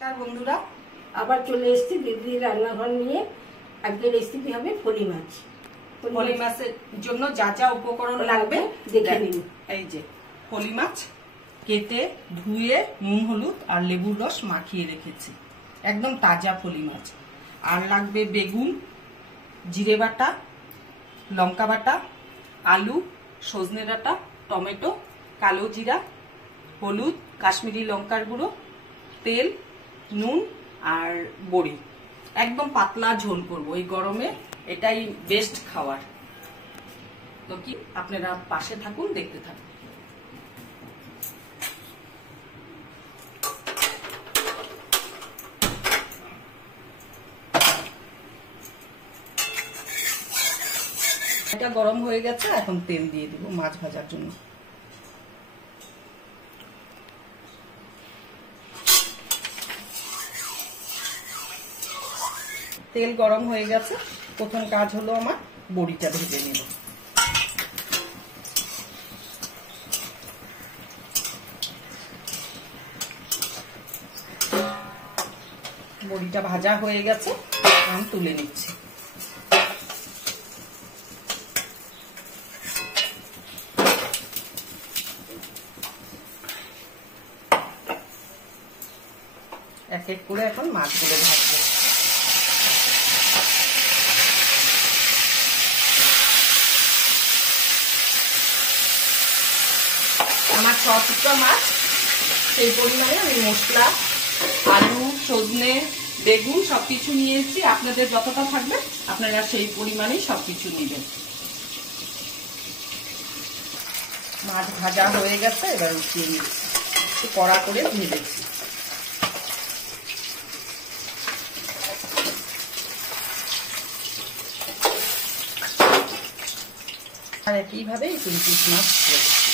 বন্ধুরা আবার চলে এসেছি দিদির রান্নাঘর নিয়ে। আজকের রেসিপি হবে ফলি মাছ। ফলি মাছের জন্য যা যা উপকরণ লাগবে দেখে নিন। এই যে ফলি মাছ কেটে ধুয়ে নুন হলুদ আর লেবুর রস মাখিয়ে রেখেছি, একদম তাজা ফলি মাছ। আর লাগবে বেগুন, জিরে বাটা, লঙ্কা বাটা, আলু, সজনে ডাঁটা, টমেটো, কালো জিরা, হলুদ, কাশ্মীরি লঙ্কার গুঁড়ো, তেল, নুন আর বড়ি। একদম পাতলা ঝোল করবো এই গরমে, এটাই বেস্ট খাবার। তো কি আপনারা পাশে থাকুন, দেখতে থাকুন। এটা গরম হয়ে গেছে, এখন তেল দিয়ে দিব মাছ ভাজার জন্য। তেল গরম হয়ে গেছে, প্রথম কাজ হলো আমার বড়িটা ভেজে নেব। বড়িটা ভাজা হয়ে গেছে, আমি তুলে নিচ্ছি। এক এক করে এখন মাছগুলো ভাজবো। আমার 6 টুকরা মাছ, সেই পরিমাণে আমি মশলা, আলু, সজনে, বেগুন সবকিছু নিয়ে এসেছি। আপনাদের যতটা থাকবে আপনারা সেই পরিমাণেই সবকিছু নেবেন। মাছ ভাজা হয়ে গেছে, এবার উঠিয়ে নিচ্ছি, একটু কড়া করে ভেজেছি। আর একইভাবে 3 পিস মাছ ভেজেছি।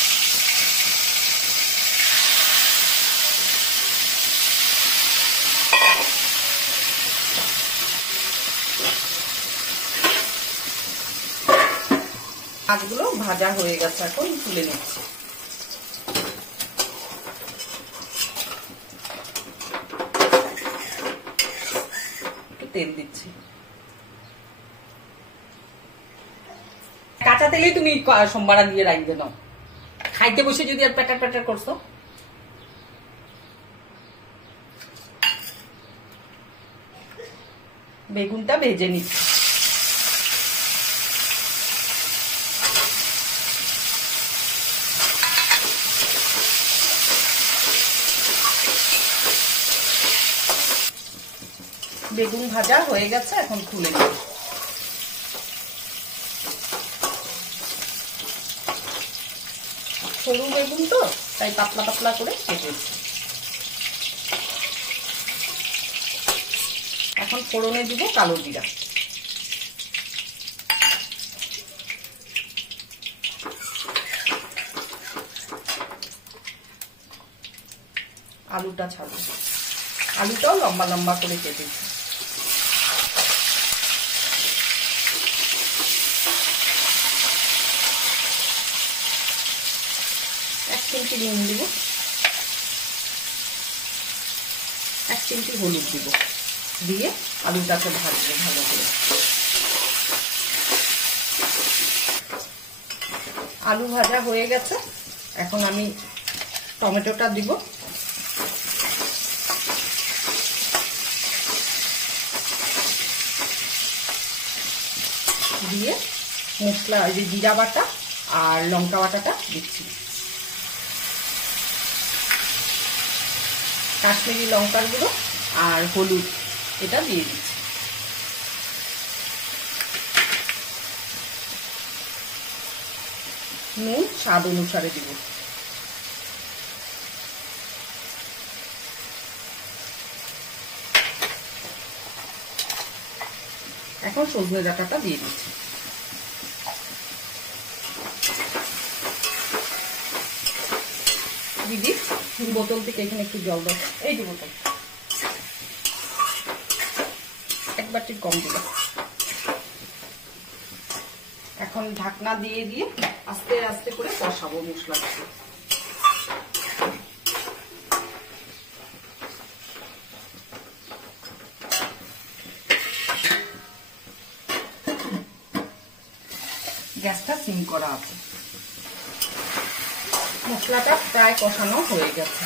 মাছগুলো ভাজা হয়ে গেছে, এখন তুলে নিচ্ছি। একটু তেল দিচ্ছি। কাঁচা তেলেই তুমি সোমবার দিয়ে রাখবে না, খাইতে বসে যদি আর প্যাটার প্যাটার করছো। বেগুনটা ভেজে নিচ্ছি। বেগুন ভাজা হয়ে গেছে, এখন তুলে নিই। সরু বেগুন তো, তাই পাতলা পাতলা করে কেটেছি। এখন ফোড়নে দিব কালো জিরা, আলুটা ছাড়বো। আলুটাও লম্বা লম্বা করে কেটেছি। চিমটি নুন দিব, 1 চিমটি হলুদ দিব, দিয়ে আলুটাকে ভাজবো ভালো করে। আলু ভাজা হয়ে গেছে, এখন আমি টমেটোটা দিব। দিয়ে মশলা, এই যে জিরা বাটা আর লঙ্কা বাটাটা দিচ্ছি। কাশ্মীরি লঙ্কার গুঁড়ো আর হলুদ এটা দিয়ে দিচ্ছি। নুন স্বাদ অনুসারে দিব। এখন সজনে ডাঁটাটা দিয়ে দিচ্ছি। দিদি বোতল থেকে এখানে একটু জল দাও, এই যে বোতল, একবার ঠিক কম দিল। এখন ঢাকনা দিয়ে দিয়ে আস্তে আস্তে করে কষাবো মশলাটা। গ্যাসটা সিম করা আছে। মশলাটা প্রায় কষানো হয়ে গেছে,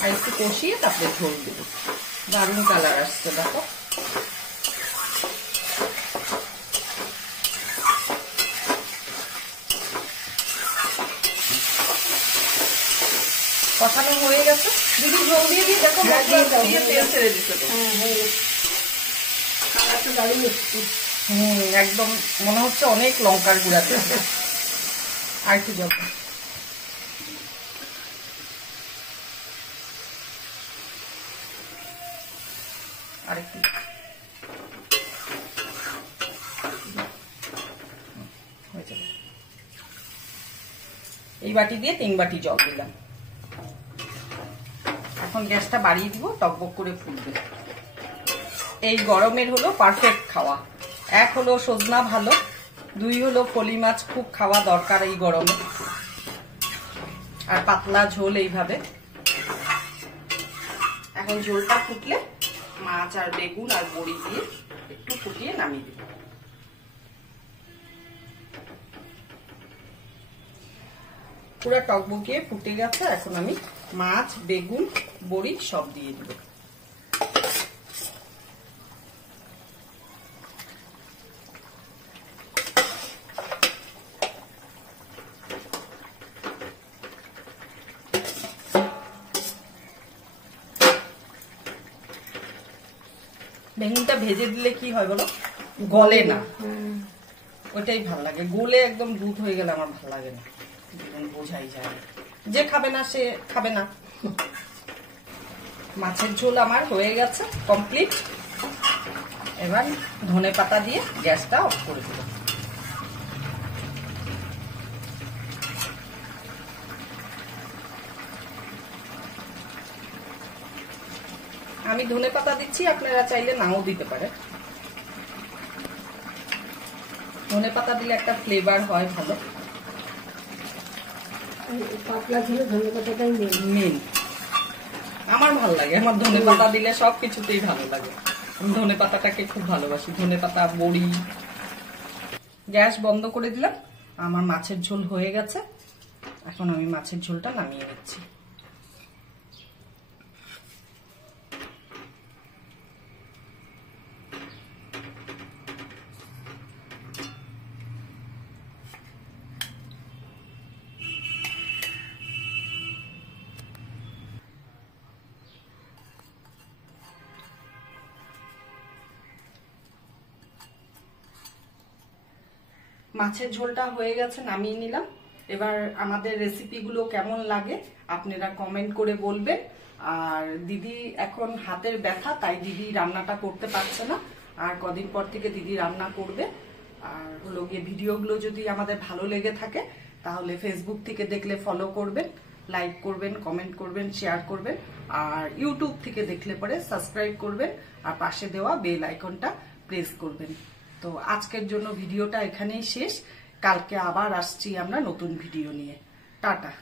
আর একটু কষিয়ে তারপরে ঝোল দেব। দারুণ কালার আসছে দেখো। কষানো হয়ে গেছে, দিদি ঝোল দিয়ে দিই। দেখো তেল ছেড়ে দিচ্ছে তো। একদম মনে হচ্ছে অনেক লঙ্কার গুঁড়া দিয়েছে। আর একটু যাবো, আরেকটু। এই বাটি দিয়ে 3 বাটি জল দিলাম। এখন গ্যাসটা বাড়িয়ে দিব, টকবক করে ফুটবে। এই গরমের হলো পারফেক্ট খাওয়া। 1 হলো সজনা ভালো, 2 হলো ফলি মাছ খুব খাওয়া দরকার এই গরমে, আর পাতলা ঝোল এইভাবে। এখন ঝোলটা ফুটলে মাছ আর বেগুন আর বড়ি দিয়ে একটু ফুটিয়ে নামিয়ে দিব। পুরো টকবকিয়ে ফুটে গেছে। এখন আমি মাছ, বেগুন, বড়ি সব দিয়ে দিব। বেগুনটা ভেজে দিলে কি হয় বলো, গলে না, ওইটাই ভালো লাগে। গলে একদম দুধ হয়ে গেলে আমার ভালো লাগে না, বোঝাই যায়। যে খাবে না সে খাবে না। মাছের ঝোল আমার হয়ে গেছে কমপ্লিট। এবার ধনেপাতা দিয়ে গ্যাসটা অফ করে দেব। আমি ধনেপাতা দিচ্ছি, আপনারা চাইলে নাও দিতে পারে। ধনেপাতা দিলে একটা ফ্লেভার হয় ভালো। পাতলা ঝোলে ধনেপাতাটাই মেন। আমার ভালো লাগে, আমার ধনেপাতা দিলে সবকিছুতেই ভালো লাগে। আমি ধনেপাতাটাকে খুব ভালোবাসি, ধনেপাতা, বড়ি। গ্যাস বন্ধ করে দিলাম। আমার মাছের ঝোল হয়ে গেছে। এখন আমি মাছের ঝোলটা নামিয়ে নিচ্ছি। মাছের ঝোলটা হয়ে গেছে, নামিয়ে নিলাম। এবার আমাদের রেসিপিগুলো কেমন লাগে আপনারা কমেন্ট করে বলবেন। আর দিদি এখন হাতের ব্যথা, তাই দিদি রান্নাটা করতে পারছে না। আর কদিন পর থেকে দিদি রান্না করবে। আর হলো গিয়ে ভিডিওগুলো যদি আমাদের ভালো লেগে থাকে তাহলে ফেসবুক থেকে দেখলে ফলো করবেন, লাইক করবেন, কমেন্ট করবেন, শেয়ার করবেন। আর ইউটিউব থেকে দেখলে পরে সাবস্ক্রাইব করবেন, আর পাশে দেওয়া বেল আইকনটা প্রেস করবেন। তো আজকের জন্য ভিডিওটা এখানেই শেষ। কালকে আবার আসছি আমরা নতুন ভিডিও নিয়ে। টাটা।